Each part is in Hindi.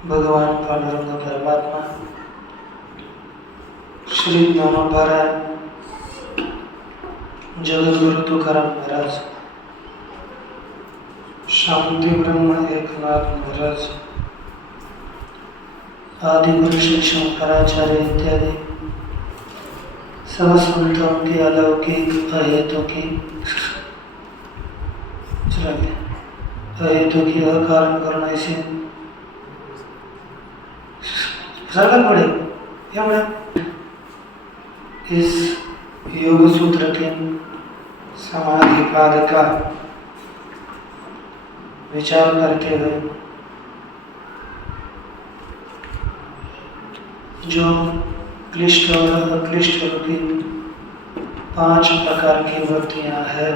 भगवान पांडुरंग परमात्मा श्री ज्ञानोपारायण जगद्गुरु तुकाराम महाराज, शांति ब्रह्म एकनाथ महाराज, आदि गुरु श्री शंकराचार्य इत्यादि सब संतों की अलौकिक अहेतुकी अकारण करना इसे सरल पड़े क्या बड़ा इस योग सूत्र के समाधि पाद का विचार करते हुए जो क्लिष्ट और अक्लिष्ट रूपी 5 प्रकार की वृत्तियां हैं,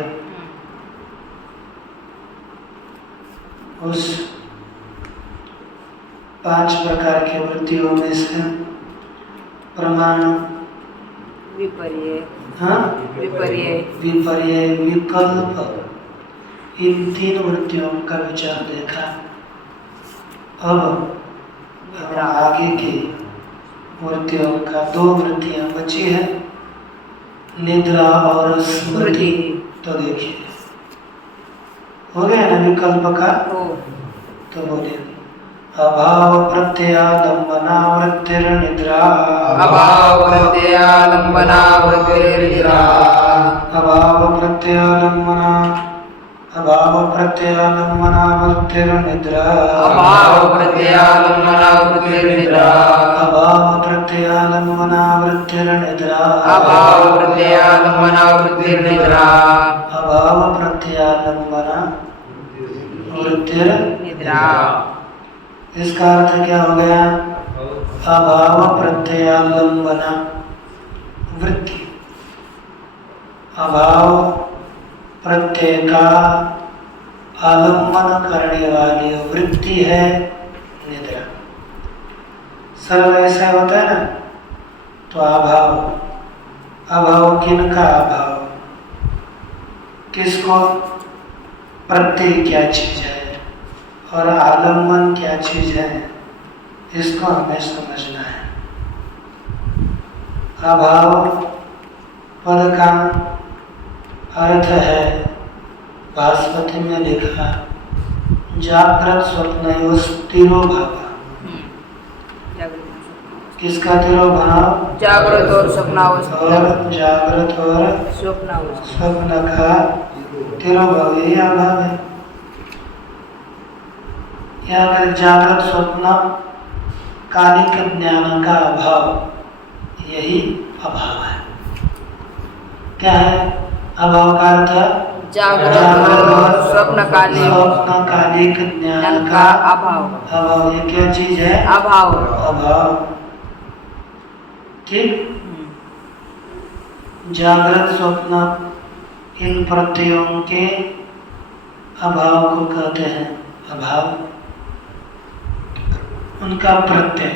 उस 5 प्रकार की वृत्तियों में से प्रमाण, विपर्य, विकल्प, इन 3 वृत्तियों का विचार देखा। अब आगे की वृत्तियों का 2 वृत्तियां बची है, निद्रा और स्मृति। तो देखिए हो गया ना विकल्प का। तो बोलिए अभाव प्रत्ययालंबना वृत्तिर्निद्रा, अभाव प्रत्ययालंबना वृत्तिर्निद्रा, अभाव प्रत्ययालंबना वृत्तिर्निद्रा, अभाव प्रत्ययालंबना वृत्तिर्निद्रा, अभाव प्रत्ययालंबना वृत्तिर्निद्रा, अभाव प्रत्ययालंबना वृत्तिर्निद्रा, अभाव प्रत्ययालंबना वृत्तिर्निद्रा। इसका अर्थ क्या हो गया? अभाव प्रत्ययालंबना वृत्ति, अभाव प्रत्यय का आलंबन करने वाली वृत्ति है निद्रा। सरल ऐसा होता है ना। तो अभाव किनका अभाव? किसको? प्रत्यय क्या चीज है और आलंबन क्या चीज है, इसको हमें समझना है। अभाव पद का अर्थ है, भास्वती में लिखा, जागृत स्वप्न तिरोभाव। किसका तिरोभाव? जागृत और स्वप्नावस्था, और जागृत और स्वप्न का तिरोभाव, यही अभाव है। यहाँ पर जागृत स्वप्न कालिक ज्ञान का अभाव, यही अभाव है। क्या है अभाव का अर्थ? जागृत और स्वप्नकालिक ज्ञान का अभाव। ये क्या चीज है? अभाव। ठीक। जागृत स्वप्न इन प्रत्ययों के अभाव को कहते हैं अभाव। उनका प्रत्यय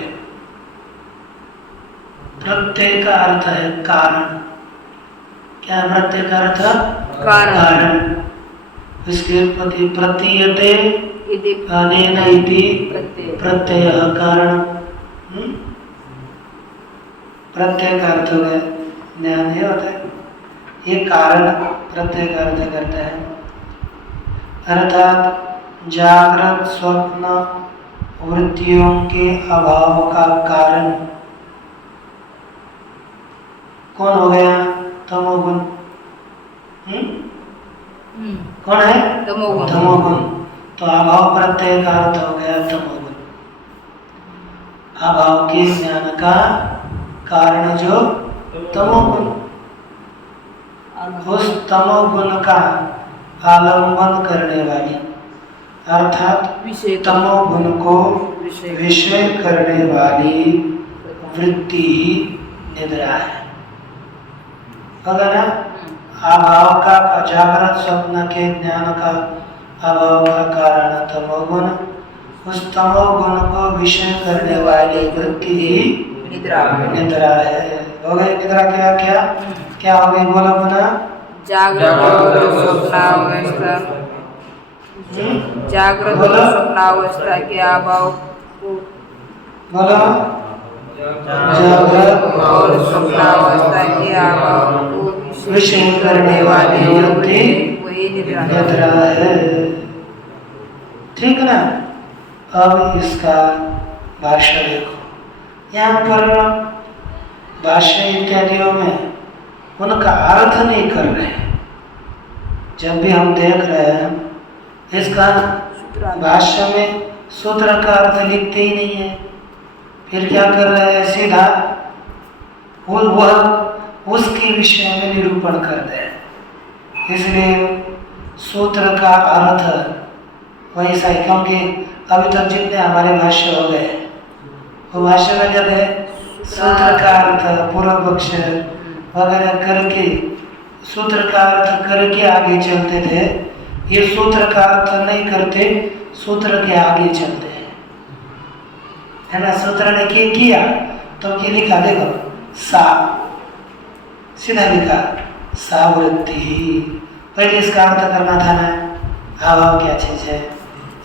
का अर्थ है कारण। क्या प्रत्यय का अर्थ? कारण। इसके प्रति प्रतीयते अनेन इति प्रत्ययः कारण। प्रत्यय का अर्थ हो गया ज्ञान, ये होता है। ये कारण प्रत्यय का अर्थ करते हैं। अर्थात जागृत स्वप्न वृत्तियों के अभाव का कारण कौन हो गया? तमोगुण। कौन है? तमोगुण। तो अभाव प्रत्यय का अर्थ हो गया तमोगुण। अभाव के ज्ञान का कारण जो तमोगुण, उस तमोगुण का आलंबन करने वाली, अर्थात तमोगुण को विषय करने वाली वृत्ति ही निद्रा है। ना अभाव का जागृत स्वप्न के ज्ञान का अभाव का कारण तमोगुण, उस तमोगुण को विषय करने वाली वृत्ति ही निद्रा है। हो गई निद्रा। क्या हो गई? बोलो पुनः। जागृत और स्वप्नावस्था के अभाव को बोलो जागृत और स्वप्नावस्था के अभाव को विषय करने वाली वृत्ति वही निद्रा निद्रा है। ठीक ना। अब इसका भाष्य देखो। यहाँ पर भाष्य इत्यादियों में उनका अर्थ नहीं कर रहे हैं। जब भी हम देख रहे हैं इसका भाष्य में सूत्र का अर्थ लिखते ही नहीं है, फिर क्या कर रहे हैं, सीधा वह उसके विषय में निरूपण कर दे। इसलिए सूत्र का अर्थ वैसा ही, क्योंकि अभी तक जितने हमारे भाष्य हो गए वो भाष्य में कहते हैं सूत्र का अर्थ पूर्व पक्ष वगैरह करके सूत्र का अर्थ करके आगे चलते थे। ये सूत्र का अर्थ नहीं करते, सूत्र के आगे चलते हैं, है ना। सूत्र ने किया तो क्या लिखा, देखो सा, सीधा लिखा सा वृत्ति। पहले इसका अर्थ करना था ना, अभाव क्या चीज है,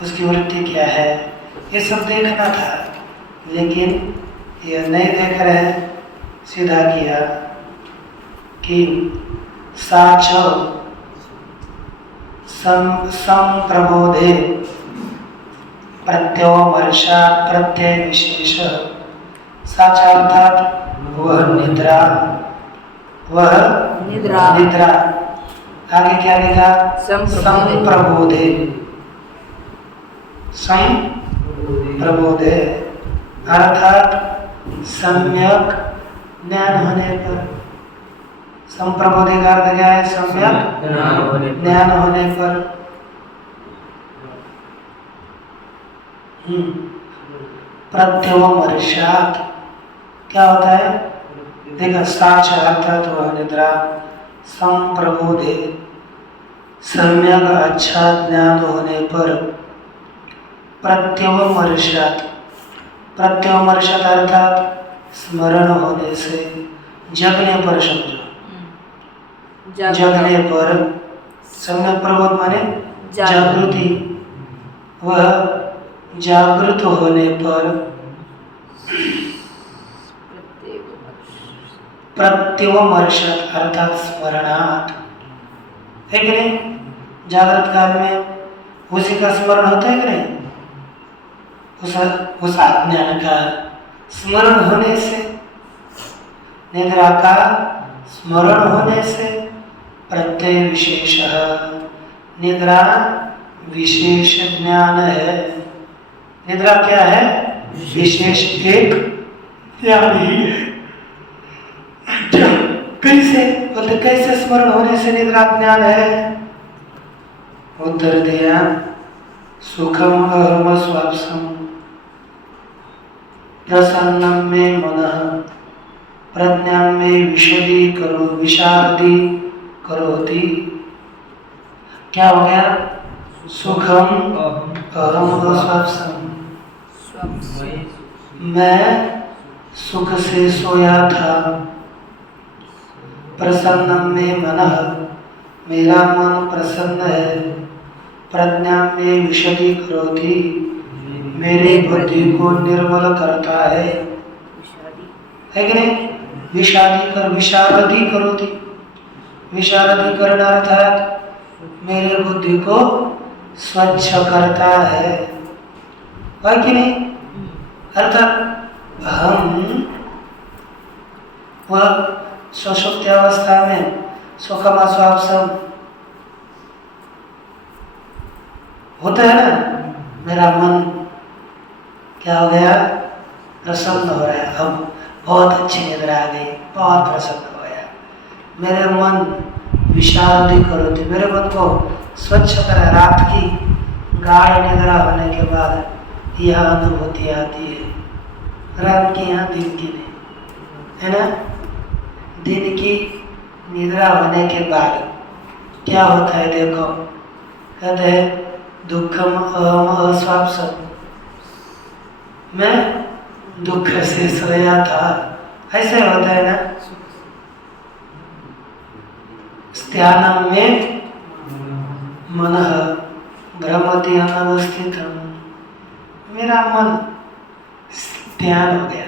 उसकी वृत्ति क्या है, ये सब देखना था। लेकिन ये नहीं देख रहे, सीधा किया कि साच संप्रबोधे प्रत्यवमर्षात् प्रत्यय विशेष। साचा अर्थात वह निद्रा, वह निद्रा। आगे क्या लिखा, संप्रबोधे, संप्रबोधे अर्थात सम्यक ज्ञान होने पर। संप्रबोधि का अर्थ क्या है, सम्यक ज्ञान होने पर। प्रत्यवमर्षात् क्या होता है, देखा साच अर्थात वह निद्रा, संप्रबोधे सम्यक अच्छा ज्ञान होने पर। प्रत्यवमर्षात्, प्रत्यवमर्षात् अर्थात स्मरण होने से, जगने पर समझो, जगने पर। सम्यक प्रबोध माने जागृति, वह जागृत होने पर। प्रत्यवमर्षात् अर्थात स्मरणात्, है कि नहीं। जागृत काल में उसी का स्मरण होता है कि नहीं, उस आत्मज्ञान का स्मरण होने से, निद्रा का स्मरण होने से। प्रत्यय विशेष, निद्रा विशेष ज्ञान है। निद्रा क्या है, विशेष एक ज्ञान ही है। कैसे बोलते, कैसे स्मरण होने से निद्रा ज्ञान है। उत्तर दिया, सुखम अहम स्वाप्सम प्रसन्नम में मनः प्रज्ञा में विशदी करो, विशारदी करोति। क्या हो गया, सुखम अहम स्वाप्सम, मैं सुख से सोया था। प्रसन्नम में मनः, मेरा मन प्रसन्न है। प्रज्ञा में विशदी करोति, मेरी बुद्धि को निर्मल करता है कि नहीं। विषादी कर, विशारदी करोति, विशारदी करना अर्थात मेरे बुद्धि को स्वच्छ करता है कि नहीं। अर्थात हम वह सुषुप्त्यावस्था में सुखम स्वाप्सम होता है ना, मेरा मन क्या हो गया, प्रसन्न हो रहा है। अब बहुत अच्छी निद्रा आ गई, बहुत प्रसन्न हो गया। मेरे मन विशारदी करोति, मेरे मन को स्वच्छ करा। रात की गाढ़ निद्रा होने के बाद यह अनुभूति आती है। रात की यहाँ दिन की नहीं, है ना। दिन की निद्रा होने के बाद क्या होता है, देखो कहते हैं दुखम अहम अस्वाप्सम, मैं दुख से सोया था, ऐसे होता है ना। स्त्यानम में मनः भ्रमति अनवस्थितम, मेरा मन स्त्यान हो गया,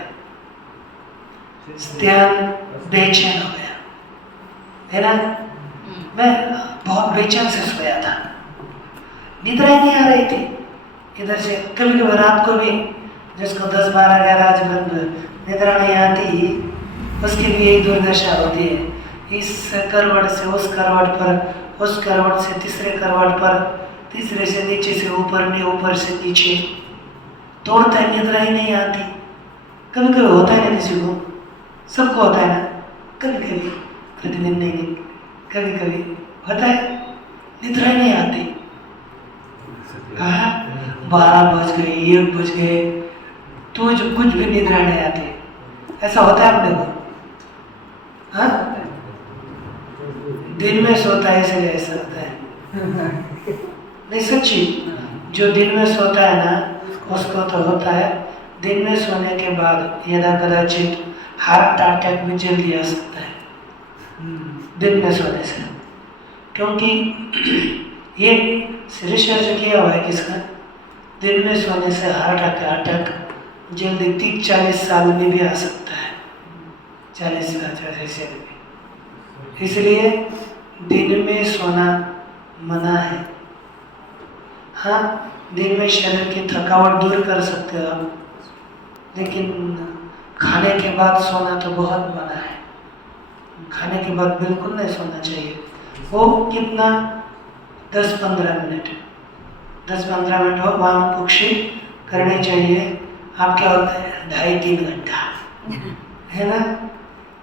स्त्यान बेचैन हो गया, है ना। मैं बहुत बेचैन से सोया था, निद्रा ही नहीं आ रही थी। इधर से कभी कभी रात को भी जिसको 10, 12, 11 बजे निद्रा नहीं आती, उसकी भी यही दुर्दशा होती है। इस करवट से उस करवट पर, उस करवट से तीसरे करवट पर, तीसरे से नीचे से ऊपर, ऊपर से नीचे तोड़ता है, निद्रा ही नहीं आती। कभी कभी होता है ना किसी को, सबको होता है ना, कभी कभी, प्रतिदिन नहीं, कभी कभी होता है, निद्रा ही नहीं आती। 12 बज गए, 1 बज गए, तो जो कुछ भी निद्रा नहीं आती। ऐसा होता है अपने को? हाँ, दिन में सोता है इसलिए ऐसा होता है। नहीं सच्ची, जो दिन में सोता है ना उसको तो होता है। दिन में सोने के बाद यदा कदाचित हार्ट अटैक भी जल्दी आ सकता है दिन में सोने से, क्योंकि ये रिसर्च किया हुआ है किसका, दिन में सोने से हार्ट अटैक जल्दी 30-40 साल में भी आ सकता है, 40 से भी। इसलिए दिन में सोना मना है। हाँ, दिन में शरीर की थकावट दूर कर सकते हो आप, लेकिन खाने के बाद सोना तो बहुत मना है। खाने के बाद बिल्कुल नहीं सोना चाहिए। वो कितना 10-15 मिनट 10-15 मिनट हो वाम कुक्षी करनी चाहिए। आप क्या होता है 2.5-3 घंटा, है ना।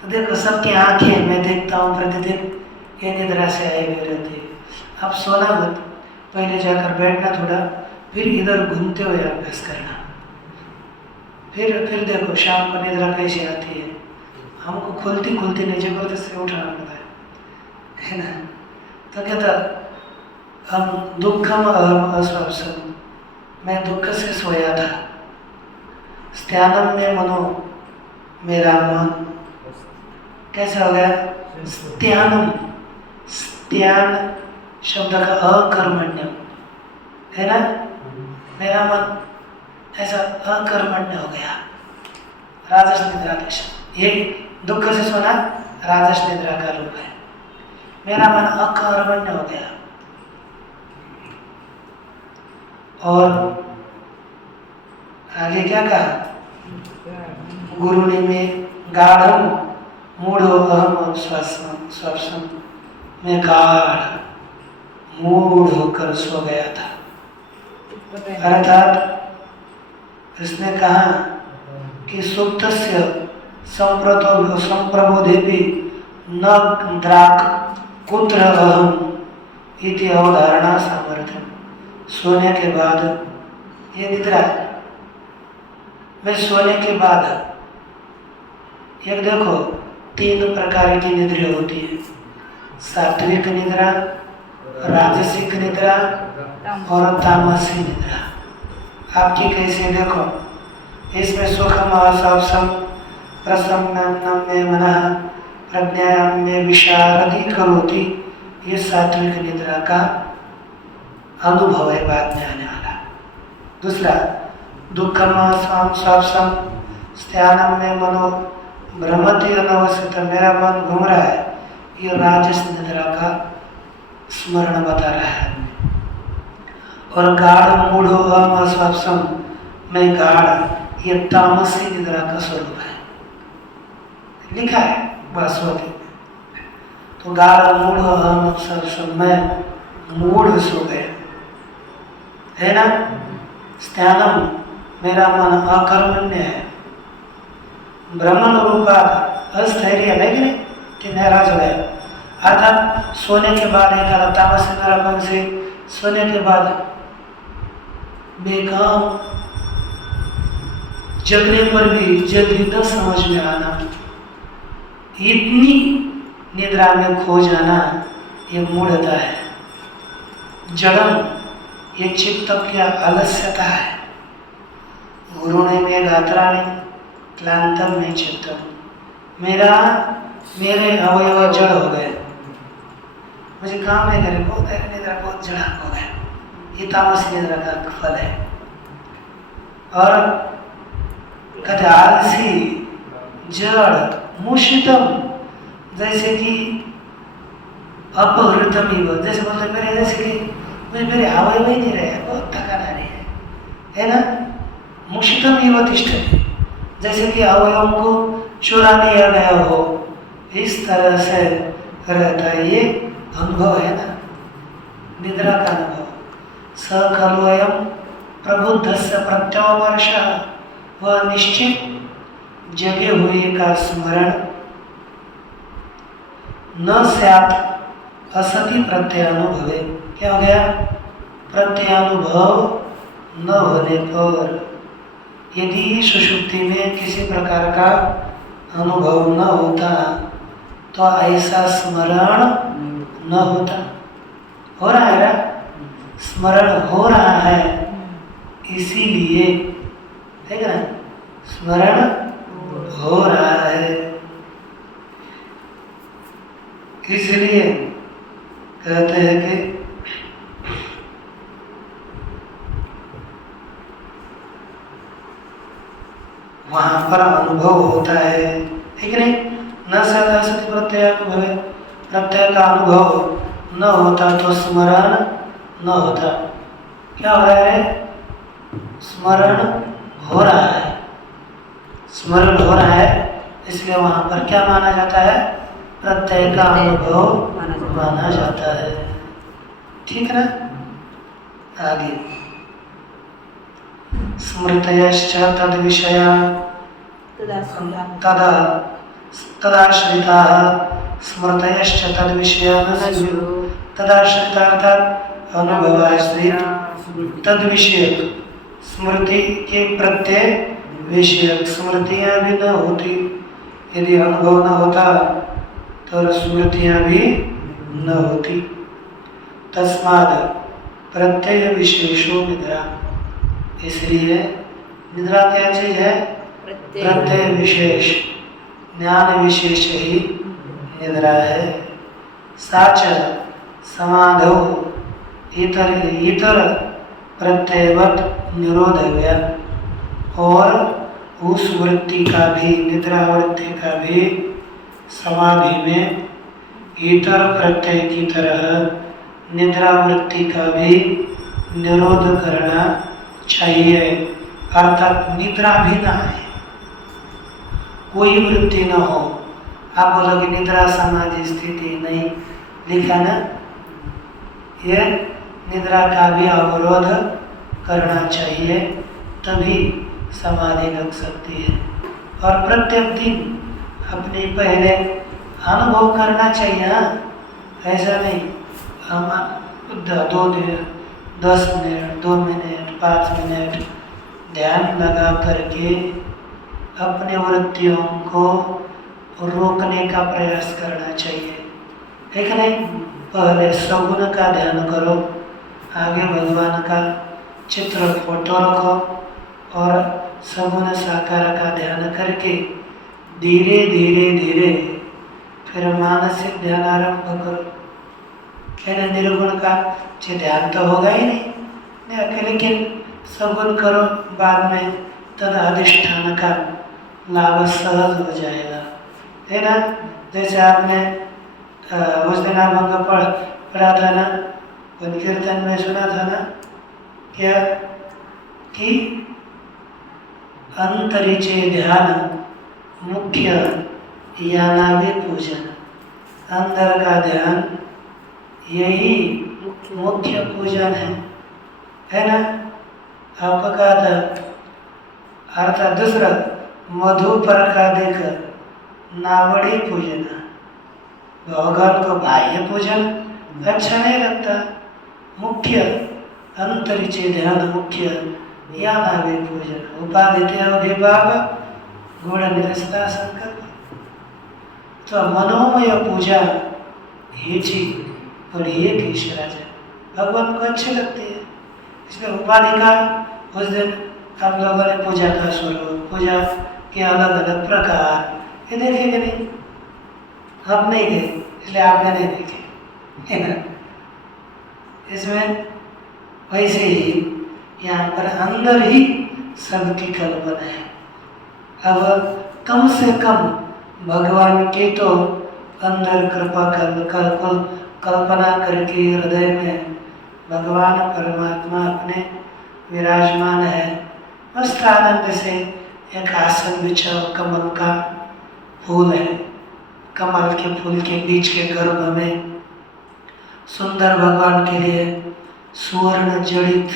तो देखो सबकी आंखें मैं देखता हूँ प्रतिदिन ये निद्रा से आई हुई रहती है। आप सोना मत, पहले जाकर बैठना थोड़ा, फिर इधर घूमते हुए अभ्यास करना, फिर देखो शाम को निद्रा कैसी आती है। हमको खुलती नहीं, जबरदस्ती उठाना पड़ता है ना। तो कहता हम दुखम अहम अस्वाप्सम, मैं दुख से सोया था। स्त्यानम में मनो, मेरा मन कैसा हो गया? स्त्यानम, स्त्यान शब्द का अकर्मण्य है ना। मेरा मन ऐसा अकर्मण्य हो गया, राजस निद्रा दशा। ये दुख से सोना राजस निद्रा का रूप है। मेरा मन अकर्मण्य हो गया। और आगे क्या कहा? गुरु ने में गाढ़म मूढ़ो अहम स्वप्सम, मैं गाढ़ मूढ़ होकर सो गया था। अर्थात इसने कहा कि सुप्तस्य संप्रबोधेपि न द्राक कुत्र अहम इति अवधारणा सामर्थ्यम। सोने के बाद ये निद्रा, मैं सोने के बाद, एक देखो 3 प्रकार की निद्रा होती है, सात्विक निद्रा, राजसिक निद्रा और तामसिक निद्रा। आपकी कैसे देखो, इसमें सुखम असवसम प्रसन्नम में मनः प्रज्ञायाम में विशारदी करोति, ये सात्विक निद्रा का अनुभव है बाद में आने वाला। दूसरा दुखम स्वप्सम स्त्यानम में मनो भ्रमति अनवस्थित, मेरा मन घूम रहा है, ये राजस निद्रा का स्मरण बता रहा है। और गाढ़ मूढ़ो अहम स्वप्सम, मैं गाढ़, ये तामसी निद्रा का स्वरूप है, लिखा है बासवती में। तो गाढ़ मूढ़ो अहम स्वप्सम, मैं मूढ़ सो गया, है ना। स्त्यानम, मेरा मन अकर्मण्य है। ब्रह्मण रूपा अस्थैर्य नहीं कि नाराज हो गया। अर्थात सोने के बाद एक तामस निद्रा से सोने के बाद बेकाम, जगने पर भी जल्दी न समझ में आना, इतनी निद्रा में खो जाना, ये मूढ़ता है। जड़म, ये चित्त की आलस्यता है। गुरु ने में गात्राणी क्लांतम में चित्तम, मेरे अवयव जड़ हो गए, मुझे काम नहीं करे, बहुत है निद्रा, बहुत जड़ा हो गया। ये तामसी निद्रा का फल है। और कहते आलसी, जड़, मूषितम, जैसे कि अपहृतमिव, जैसे बोलते मेरे जैसे कि मेरे अवयव ही नहीं रहे, बहुत थकान आ रही है ना। मूषितम इव तिष्ठति, जैसे कि अवयवों को चुरा लिया गया हो, इस तरह से रहता है। ये अनुभव है ना, निद्रा का अनुभव। स खलु अयं प्रबुद्धस्य प्रत्यवमर्शः, वह निश्चित जगे हुए का स्मरण न स्यात् असति प्रत्ययानुभवे। क्या हो गया? प्रत्ययानुभव न होने पर, यदि सुषुप्ति में किसी प्रकार का अनुभव न होता तो ऐसा स्मरण न होता। हो रहा है ना, स्मरण हो रहा है, इसीलिए ठीक है ना, स्मरण हो रहा है, इसलिए कहते हैं कि वहां पर अनुभव होता है, ठीक नहीं। न सती प्रत्यय अनुभव, प्रत्यय का अनुभव न होता तो स्मरण न होता। क्या हो रहा है? स्मरण हो रहा है, स्मरण हो रहा है, इसलिए वहां पर क्या माना जाता है? प्रत्यय का अनुभव माना जाता है, ठीक ना। आगे स्मृतयश्च तद विषया तदाश्रिताः, स्मृतयश्च तद विषया तदाश्रिता अर्थात अनुभवाश्रित, तद विषयक स्मृति के प्रत्यय विषयक स्मृतियां भी न होती। यदि अनुभव न होता तो स्मृतियां भी न होती। तस्माद प्रत्यय विशेषो निद्रा, इसलिए निद्रा क्या चीज है? प्रत्यय विशेष, ज्ञान विशेष ही निद्रा है। साच समाधौ इतर प्रत्ययवत निरोधव्य, और उस वृत्ति का भी, निद्रा वृत्ति का भी समाधि में इतर प्रत्यय की तरह निद्रा वृत्ति का भी निरोध करना चाहिए। अर्थात निद्रा भी ना है, कोई वृत्ति न हो। आप बोलोगे निद्रा समाधि स्थिति नहीं लिखा ना, ये निद्रा का भी अवरोध करना चाहिए, तभी समाधि लग सकती है। और प्रत्येक दिन अपने पहले अनुभव करना चाहिए। ऐसा नहीं हम 10 मिनट 2 मिनट 5 मिनट ध्यान लगा करके अपने वृत्तियों को रोकने का प्रयास करना चाहिए, है कि नहीं। पहले सगुण का ध्यान करो, आगे भगवान का चित्र फोटो रखो, और सगुण साकार का ध्यान करके धीरे धीरे धीरे फिर मानसिक ध्यान आरंभ करो। कहना निर्गुण का ध्यान तो होगा ही नहीं, लेकिन सगुण करो, बाद में तद अधिष्ठान का लाभ सहज हो जाएगा, है ना। जैसे आपने उस दिन आप पढ़ा था ना, कीर्तन में सुना था ना, क्या कि अंतरिचे ध्यान मुख्य यानावे पूजन, अंदर का ध्यान यही मुख्य पूजन है ना। आपका कहा था अर्थात दूसरा मधु पर का देख नावड़ी पूजन, भगवान को बाह्य पूजन अच्छा नहीं लगता, मुख्य अंतरिचे ध्यान मुख्य या नावे पूजन, उपाधि भाव गुण निरसता संकल्प। तो मनोमय पूजा ये चीज बड़ी एक ईश्वराज है, भगवान को अच्छी लगती है, इसलिए उपाधि का उस दिन आप लोगों ने पूजा का स्वरूप, पूजा के अलग अलग प्रकार ये देखेंगे नहीं, हम नहीं गए इसलिए आपने नहीं देखे, है ना। इसमें वैसे ही यहाँ पर अंदर ही सबकी कल्पना है, अब कम से कम भगवान की तो अंदर कल्पना करके हृदय में भगवान परमात्मा अपने विराजमान है। मस्त आनंद से एक आसन बिछा, कमल का फूल है, कमल के फूल के बीच के गर्भ में सुंदर भगवान के लिए सुवर्ण जड़ित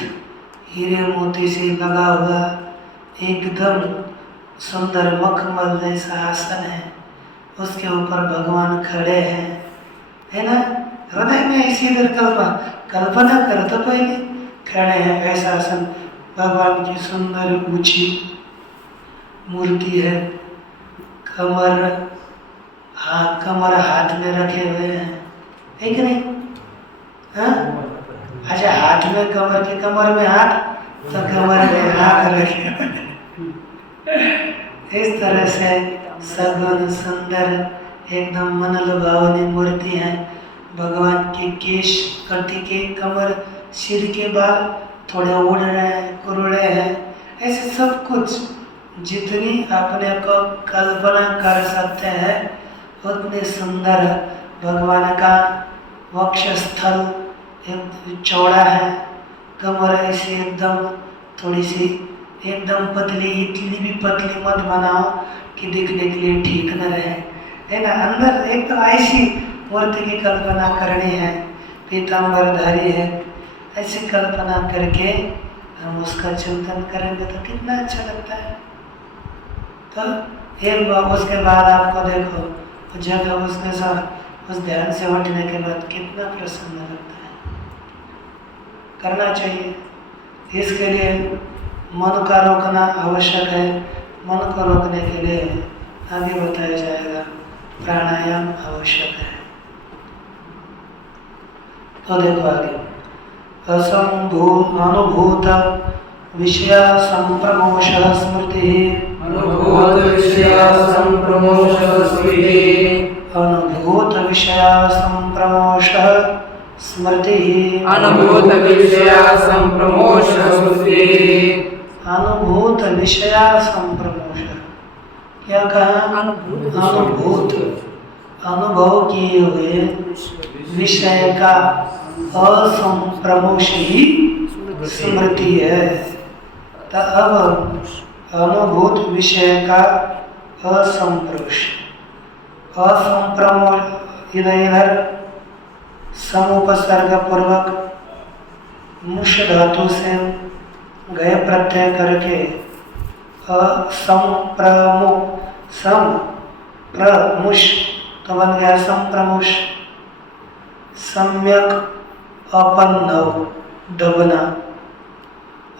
हीरे मोती से लगा हुआ एकदम सुंदर मखमल जैसा आसन है, उसके ऊपर भगवान खड़े हैं, है ना। हृदय में इसी इधर कल्पना कर तो पहले खड़े हैं, ऐसा आसन, भगवान की सुंदर ऊंची मूर्ति है, कमर हाथ में रखे हुए हैं, है कि नहीं? हाँ? अच्छा, हाथ में कमर में हाथ, तो कमर में हाथ रखे हुए हैं। इस तरह से सगुन सुंदर एकदम मनोभावनी मूर्ति है। भगवान के केश, कटी के कमर, सिर के बाल थोड़े उड़ रहे हैं, कुरुड़े हैं, ऐसे सब कुछ जितनी अपने को कल्पना कर सकते हैं उतने सुंदर भगवान का वक्षस्थल एक चौड़ा है, कमर ऐसे एकदम थोड़ी सी एकदम पतली, इतनी भी पतली मत बनाओ कि देखने के लिए ठीक न रहे, है ना। अंदर एक तो ऐसी मूर्ति की कल्पना करनी है, पीताम्बरधारी है, ऐसी कल्पना करके हम उसका चिंतन करेंगे तो कितना अच्छा लगता है। तो एक बार उसके बाद आपको देखो जब उसके साथ उस ध्यान से उठने के बाद कितना प्रसन्न लगता है। करना चाहिए। इसके लिए मन का रोकना आवश्यक है। मन को रोकने के लिए आगे बताया जाएगा प्राणायाम आवश्यक है। तो देखो आगे, अनुभूत विषय संप्रमोष स्मृति, अनुभूत विषय संप्रमोष स्मृति, अनुभूत विषय संप्रमोष स्मृति, अनुभूत विषय संप्रमोष स्मृति, अनुभूत विषय संप्रमोष। क्या कहा? अनुभूत, अनुभव किए हुए विषय का असंप्रमोष ही स्मृति है। तो अब अनुभूत विषय का असंप्रमोष, असंप्रमोष इधर समुपसर्ग पूर्वक मुष धातु से गए प्रत्यय करके संप्रमुष तो बन गया संप्रमुष। सम्यक अपन्नव दबना,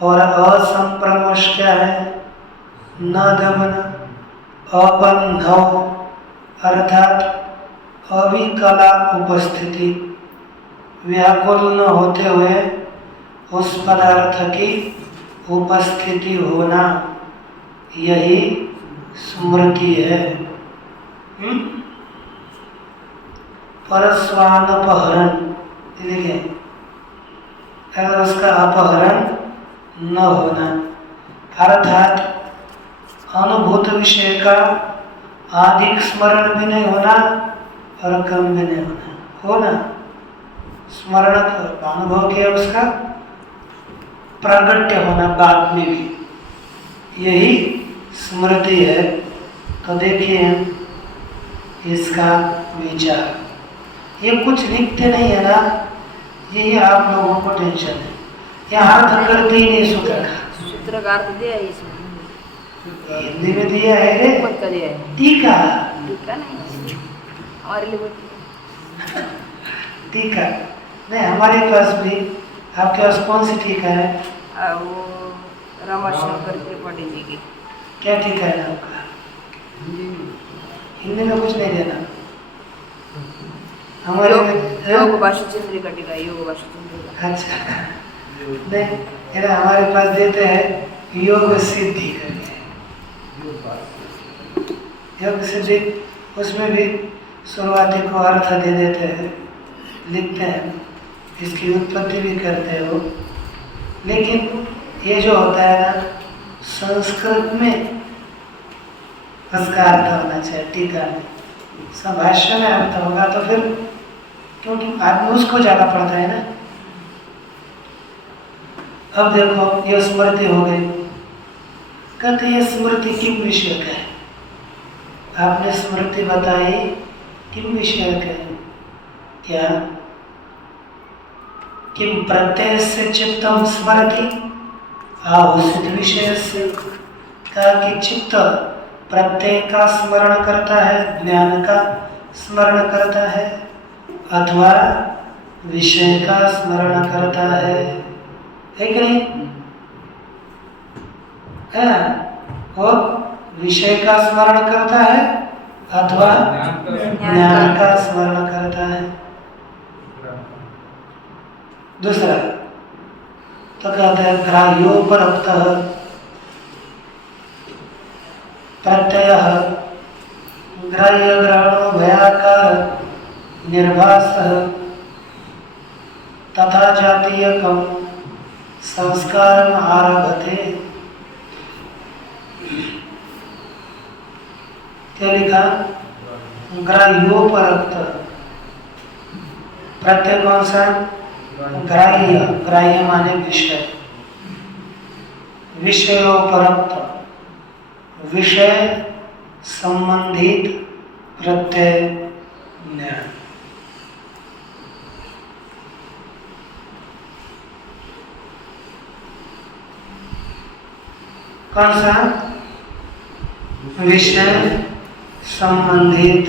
और असंप्रमुष क्या है? न दबना। अपन्नव अर्थात अविकला उपस्थिति, व्याकुल न होते हुए उस पदार्थ की उपस्थिति होना, यही स्मृति है। परस्वानपहरण, देखिए अगर उसका अपहरण न होना, अर्थात अनुभूत विषय का अधिक स्मरण भी नहीं होना और कम भी नहीं होना। स्मरण अनुभव किया, उसका प्रागट्य होना बाद में भी, यही स्मृति है। तो देखिए इसका विचार, ये कुछ लिखते नहीं है ना, यही आप लोगों को टेंशन है। यहाँ अर्थ करते ही नहीं सूत्रकार तो दिया है इसमें, हिंदी में दिया है रे, टीका नहीं हमारे लिए टीका नहीं, हमारे पास भी। आपके पास कौन सी टीका है? वो रामाशंकर त्रिपाठी जी की। क्या टीका है आपका? हिंदी में कुछ नहीं देना हमारे योग भाषा चंद्रिका टीका, योग भाषा चंद्रिका। अच्छा नहीं, मेरा हमारे पास देते हैं योग सिद्धि करके, योग सिद्धि, उसमें भी शुरुआती को अर्थ दे देते हैं, लिखते हैं, इसकी उत्पत्ति भी करते हो। लेकिन ये जो होता है ना, संस्कृत में उसका अर्थ होना चाहिए टीका में। सब भाष्य में अर्थ होगा तो फिर, क्योंकि आदमी उसको ज्यादा पढ़ता है ना। अब देखो ये स्मृति हो गई, कहते ये स्मृति किम विषयक है। आपने स्मृति बताई किम विषयक है, क्या किम प्रत्यय से चित्तम स्मृति आहुषित विषय से, कहा कि चित्त प्रत्यय का स्मरण करता है, ज्ञान का स्मरण करता है, अथवा विषय का स्मरण करता है कि नहीं? है ना? और विषय का स्मरण करता है अथवा ज्ञान का स्मरण करता है। दूसरा तो कहते हैं ग्राह्योपरक्तः प्रत्ययः ग्राह्य ग्रहणो भयाकार निर्भासः तथा जातीयकं संस्कारम् आरभते। क्या लिखा? ग्राह्योपरक्त प्रत्यय कौन सा? ग्राह्य, ग्राह्य माने विषय, विषयोपरक्त विषय संबंधित प्रत्यय ज्ञान। कौन सा? विषय संबंधित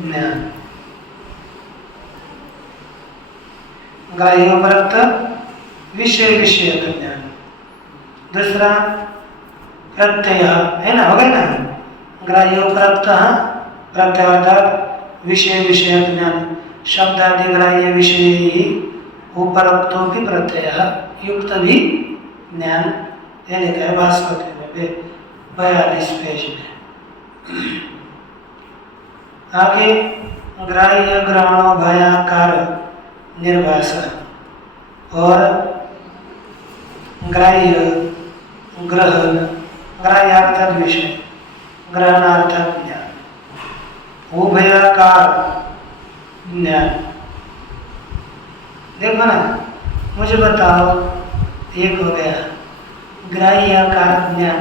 ज्ञान। ग्राह्योपरक्त विषय विषय का ज्ञान। दूसरा प्रत्यय है ना, हो गया ना? ग्राह्योपरक्त प्रत्यय अर्थात विषय विषय ज्ञान। शब्दादि ग्राह्य विषय ही उपरक्तों की प्रत्यय युक्त भी ज्ञान। ये लिखा है भास्वती में 42 पेज में। आगे ग्राह्य ग्रहणो भयाकार निर्भाषा और ग्राह्य ग्रहण, ग्राह्य अर्थात विषय, ग्रहण अर्थात ज्ञान, उभयाकार ज्ञान। देखो ना, मुझे बताओ, एक हो गया ग्राह्याकार ज्ञान,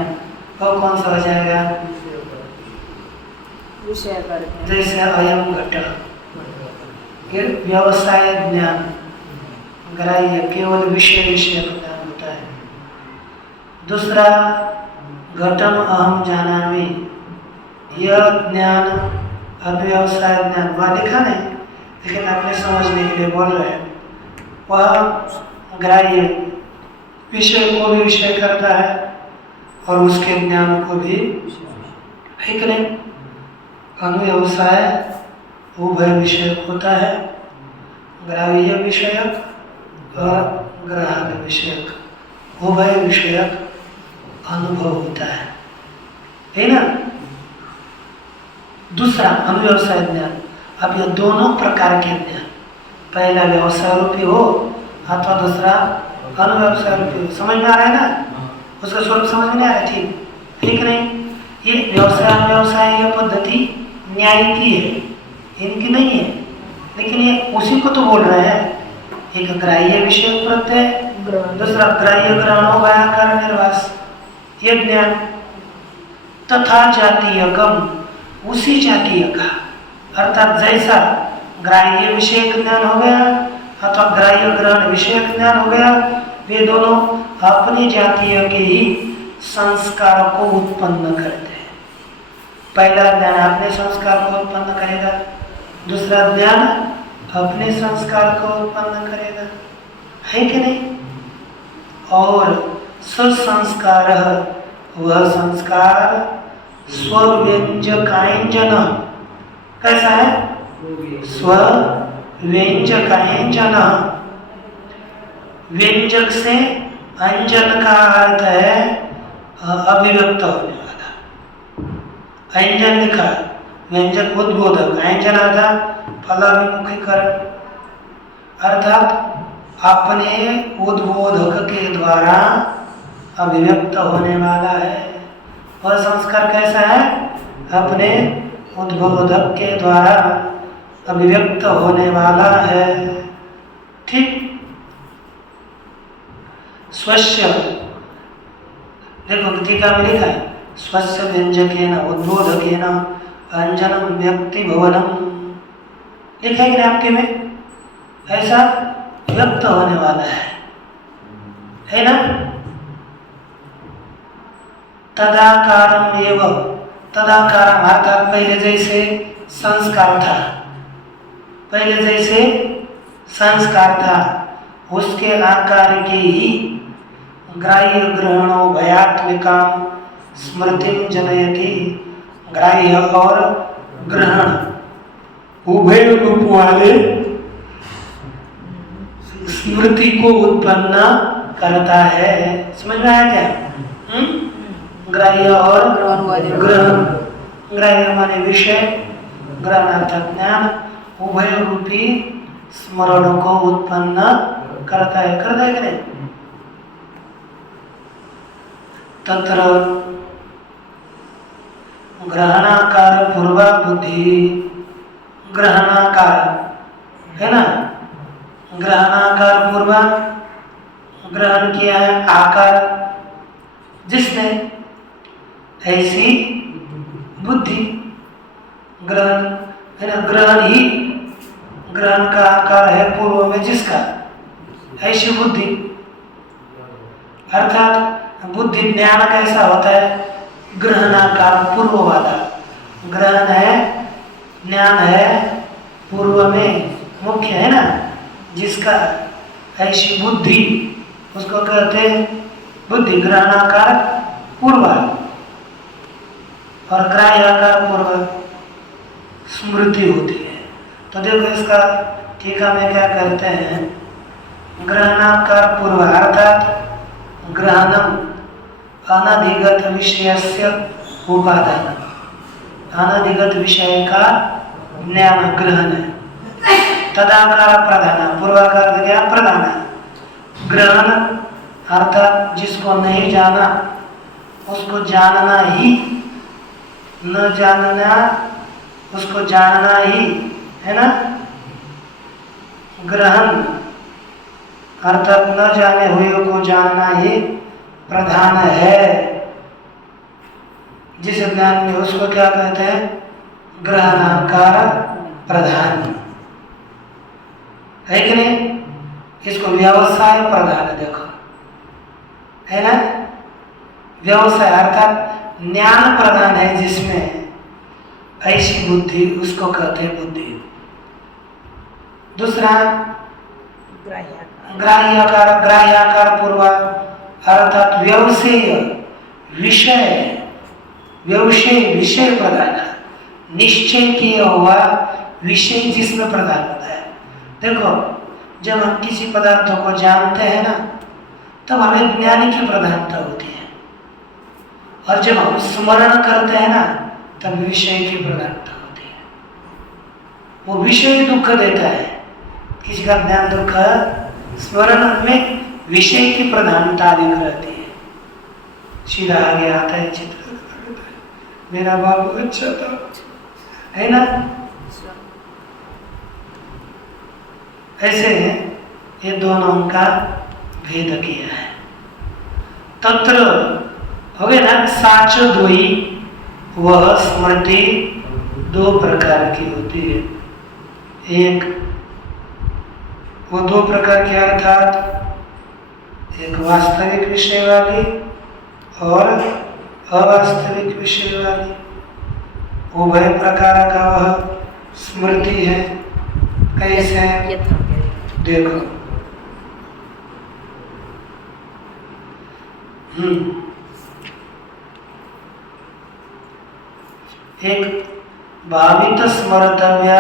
वो कौन सा हो जाएगा? जैसे अयम घट, व्यवसाय ज्ञान ग्राह्य केवल विषय विषय का ज्ञान होता है। दूसरा घटम अहम जानामि, यह ज्ञान अव्यवसाय ज्ञान, वह लिखा नहीं लेकिन आपने समझने के लिए बोल रहे हैं। वह ग्राह्य विषय को भी विषय करता है और उसके ज्ञान को भी, है कि नहीं? अनुव्यवसाय उभय विषयक होता है, ग्राह्य विषयक और ग्राहक विषयक, उभय विषयक अनुभव होता है ना? दूसरा अनुव्यवसाय ज्ञान। अब ये दोनों प्रकार के ज्ञान, पहला व्यवसाय रूपी हो अथवा दूसरा अनुव्यवसाय रूपी हो। समझ में आ रहा है ना? उसका स्वरूप समझ में नहीं आ रहा? ठीक नहीं? ये व्यवसाय अनुव्यवसाय यह पद्धति न्याय की है, इनकी नहीं है, लेकिन ये उसी को तो बोल रहे हैं। एक ग्राह्य विषय प्रत्यय, दूसरा ग्राह्य ग्रहणो भयाकार निर्वास, ये ज्ञान। तथा जातीयकम, उसी जातीय का, अर्थात जैसा ग्राह्य विषय ज्ञान हो गया अथवा ग्राह्य ग्रहण विषय ज्ञान हो गया, वे दोनों अपनी जातीय के ही संस्कार को उत्पन्न करते हैं। पहला ज्ञान अपने संस्कार को उत्पन्न करेगा, दूसरा ज्ञान अपने संस्कार को उत्पन्न करेगा, है कि नहीं? और संस्कार, वह संस्कार स्वव्यंजकायंजन, कैसा है? स्वव्यंजकायंजन। व्यंजक से अंजन का अर्थ है अभिव्यक्त होने वाला। अंजन लिखा, व्यंजक उद्बोधक, अंजन अर्थात फलाभिमुखीकरण, अर्थात अपने उद्बोधक के द्वारा अभिव्यक्त होने वाला है। वह संस्कार कैसा है? अपने उद्बोधक के द्वारा अभिव्यक्त होने वाला है। ठीक। स्वस्य, देखो टीका में लिखा है स्वस्य व्यंजकेन उद्बोधकेन अंजनम व्यक्ति भवनम, लिखा है कि आपके में ऐसा व्यक्त होने वाला है ना। तदाकारम एवं, तदाकारम अर्थात पहले जैसे संस्कार था, पहले जैसे संस्कार था उसके आकार के ही ग्राह्य ग्रहणो भयात्मिका स्मृतिम जनयति, ग्राह्य और ग्रहण उभय रूप वाले स्मृति को उत्पन्न करता है। समझ में आया क्या? ग्राह्य और ग्रहण, ग्राह्य माने विषय, ग्रहण अर्थात ज्ञान, उभय रूपी स्मरण को उत्पन्न करता है कि नहीं? तत्र ग्रहणाकार पूर्वा बुद्धि, ग्रहणाकार है ना, ग्रहणाकार पूर्वा, ग्रहण किया है आकार जिसने, ऐसी बुद्धि, ग्रहण है ना, ग्रहण ही, ग्रहण का आकार है पूर्व में जिसका, ऐसी बुद्धि। अर्थात बुद्धि ज्ञान कैसा होता है? ग्रहणाकार पूर्व वाला, ग्रहण है, ज्ञान है पूर्व में मुख्य है ना जिसका, ऐसी बुद्धि उसको कहते हैं बुद्धि। ग्रहणाकार पूर्व और ग्राह्याकार पूर्व स्मृति होती है। तो देखो इसका टीका में क्या करते हैं, ग्रहणाकार पूर्व अर्थात ग्रहणम अनधिगत विषयस्य उपादान, अनधिगत विषय का ज्ञान ग्रहण है। तदाकार प्रधान, पूर्वाकार क्या? प्रधान। ग्रहण अर्थात जिसको नहीं जाना उसको जानना ही, न जानना उसको जानना ही है ना। ग्रहण अर्थात न जाने हुए को जानना ही प्रधान है। जिस ज्ञान में उसको क्या कहते हैं? ग्रहणाकार प्रधान है कि नहीं? इसको व्यवसाय प्रधान देखो है ना। व्यवसाय अर्थात ज्ञान प्रधान है जिसमें, ऐसी बुद्धि उसको कहते हैं बुद्धि। दूसरा ग्राह्याकार, ग्राह्याकार पूर्व अर्थात व्यवसाय विषय, व्यवसाय विषय प्रधान, निश्चय किया हुआ विषय जिसमें प्रधान होता है। देखो जब हम किसी पदार्थों को जानते हैं ना तब हमें ज्ञानी की प्रधानता होती है, और जब हम स्मरण करते हैं ना तब विषय की प्रधानता होती है। वो विषय दुख देता है, किसी का ज्ञान दुख, स्मरण में विषय की प्रधानता अधिक रहती है। सीधा आगे आता है चित्र, मेरा बाबू अच्छा था है ना। ऐसे ये दोनों का भेद किया है। तत्र हो गए ना, साच दोई, वह स्मृति दो प्रकार की होती है। एक वो दो प्रकार की अर्थात एक वास्तविक विषय वाली और अवास्तविक विषय वाली, उभय प्रकार का वह स्मृति है। कैसे? देखो एक भावित स्मर्तव्या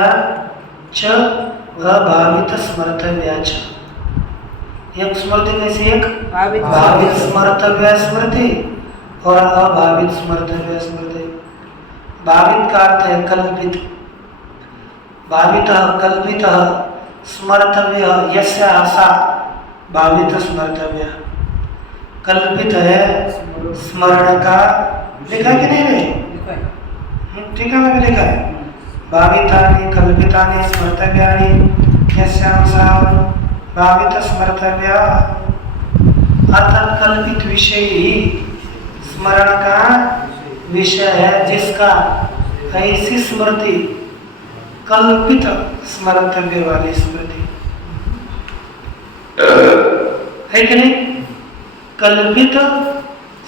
च अभावित स्मर्तव्या च। एक स्मृति कैसी? एक भावित स्मर्तव्या स्मृति और अभावित स्मर्तव्या स्मृति। भावित का अर्थ है कल्पित, भावित कल्पित, स्मर्तव्य यस्य सा भावित स्मर्तव्य। कल्पित है स्मरण का, लिखा कि नहीं रे? ठीक है, मैं लिखा है भावितानि कल्पितानि स्मर्तव्यानि यस्यां सा भावित स्मर्तव्या। अर्थात कल्पित विषय ही स्मरण का विषय है, जिसका ऐसी स्मृति कल्पित स्मर्तव्य वाली स्मृति है कि नहीं। कल्पित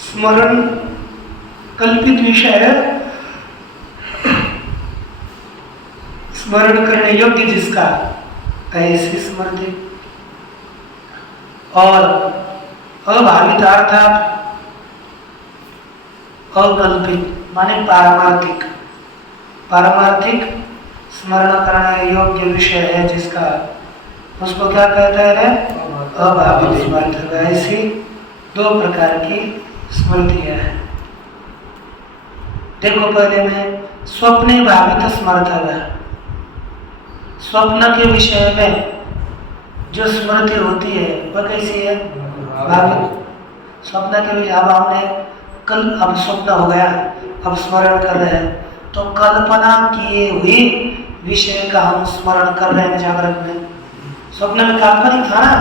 स्मरण, कल्पित विषय स्मरण करने योग्य जिसका ऐसी स्मृति। और अभावित अर्थात अकल्पित माने पारमार्थिक, पारमार्थिक स्मरण करने योग्य विषय है जिसका, उसको क्या कहते हैं, अभावित स्मृति। ऐसी दो प्रकार की स्मृतियां हैं। देखो पहले में स्वप्ने भावित स्मर्तव्य, स्वप्न के विषय में जो स्मृति होती है वह कैसी है, भावित। स्वप्न के विषय, अब हमने कल, अब स्वप्न हो गया, अब स्मरण कर रहे हैं, तो कल्पना किए हुए विषय का हम स्मरण कर रहे हैं जागृत में। स्वप्न में काल्पनिक था ना,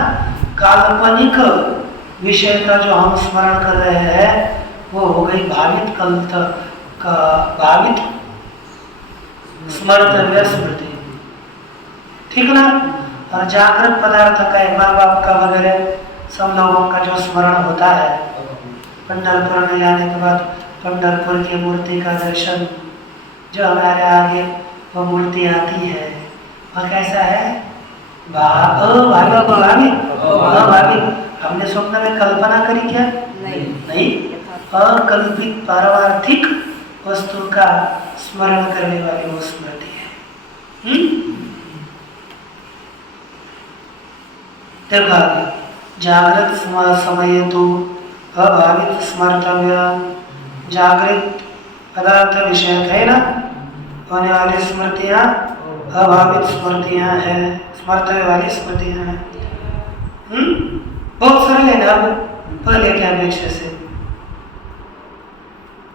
काल्पनिक विषय का जो हम स्मरण कर रहे हैं वो हो गई भावित भावित स्मर्तव्य स्मृति, ठीक ना। और जागृत पदार्थ का माँ बाप का वगैरह सब लोगों का जो स्मरण होता है, पंढरपुर में जाने के बाद पंढरपुर की मूर्ति का दर्शन, जो हमारे आगे वो मूर्ति आती है, वह कैसा है, भावित। हमने स्वप्न में कल्पना करी क्या, नहीं। अकल्पित पारमार्थिक वस्तु का स्मरण करने वाली वो स्मृति है। देखो आगे, जागृत समय तो अभावित स्मर्तव्य, जागृत पदार्थ विषय है ना, होने वाली स्मृतियां अभावित स्मृतियां हैं, स्मर्तव्य वाली स्मृतियां हैं। बहुत सरल है ना। अब पहले के अपेक्षा से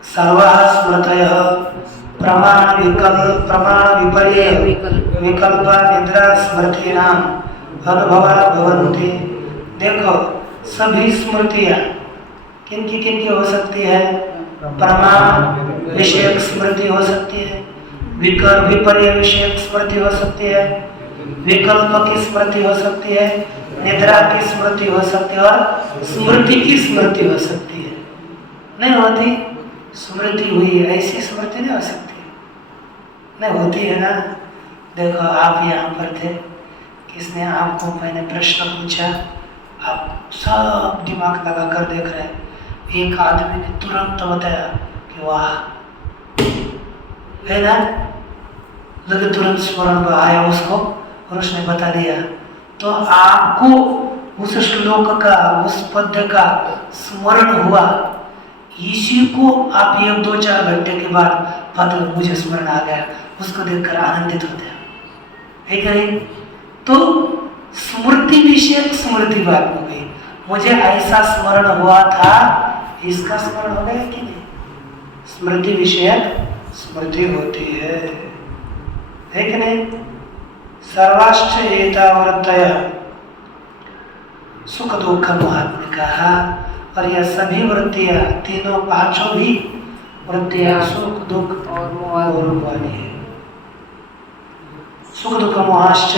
सर्वा स्मृतयः प्रमाण विपर्यय विकल्प निद्रा स्मृतीनाम अनुभवा भवन्ति। देखो सभी स्मृतियां किन की हो सकती है, प्रमाण विषयक स्मृति हो सकती है, विपर्यय विषयक स्मृति हो सकती है, विकल्प की स्मृति हो सकती है, निद्रा की स्मृति हो सकती है, और स्मृति की स्मृति हो सकती है। नहीं होती, स्मृति हुई ऐसी स्मृति नहीं हो सकती, नहीं होती है ना। देखो आप यहाँ पर थे, किसने आपको मैंने प्रश्न पूछा, आप सब दिमाग लगा कर देख रहे हैं, एक आदमी ने तुरंत बताया कि वाह, है ना, लगे तुरंत स्मरण में आया उसको और उसने बता दिया, तो आपको उस श्लोक का, उस पद्य का स्मरण हुआ। इसी को आप 1-2-4 घंटे के बाद पता मुझे स्मरण आ गया, उसको देखकर आनंदित होते हैं, है कि नहीं। तो स्मृति विषयक स्मृति बात हो गई, मुझे ऐसा स्मरण हुआ था, इसका स्मरण हो गया कि नहीं, स्मृति विषयक स्मृति होती है कि नहीं। सर्वाश्च एतावृत्तय सुख दुख महात्म कहा, और यह सभी वृत्तियां, तीनों पांचों भी वृत्तियां सुख दुख और मोह वाली है। सुख दुख मोहाश्च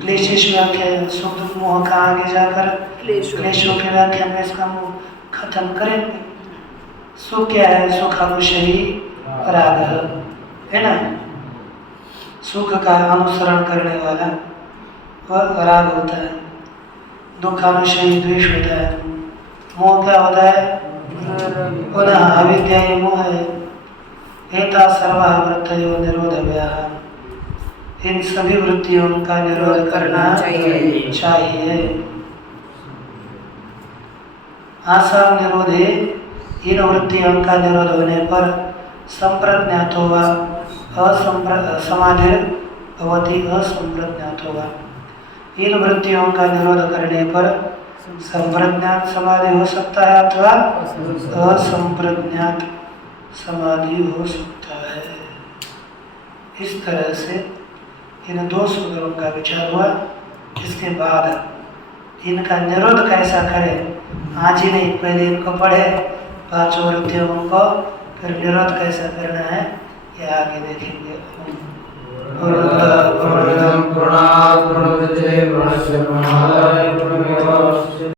क्लेशेश व्याख्या, सुख दुख मोह का आगे जाकर क्लेशों के व्याख्या में इसका खत्म करेंगे। सुख क्या है, सुखानुशयी राग है ना, सुख का अनुसरण करने वाला वह राग होता है, दुखानुशयी द्वेष होता है, मोह क्या होता है, पुनः अविद्या मोह है। एता सर्वा वृत्तयो निरोधव्याः, इन सभी वृत्तियों का निरोध करना चाहिए। आशा निरोधे, इन वृत्तियों का निरोध होने पर संप्रज्ञातो वा समाधिर भवति असंप्रज्ञातो वा, इन वृत्तियों का निरोध करने पर संप्रज्ञात समाधि हो सकता है अथवा असंप्रज्ञात समाधि हो सकता है। इस तरह से इन 2 सूत्रों का विचार हुआ। इसके बाद इनका निरोध कैसा करें, आज ही नहीं, पहले इनको पढ़े 5 वृत्तियों को, फिर निरोध कैसा करना है ये आगे देखेंगे। पूर्णमदः पूर्णमिदं पूर्णात् पूर्णमुदच्यते पूर्णस्य पूर्णमादाय पूर्णमेवावशिष्यते।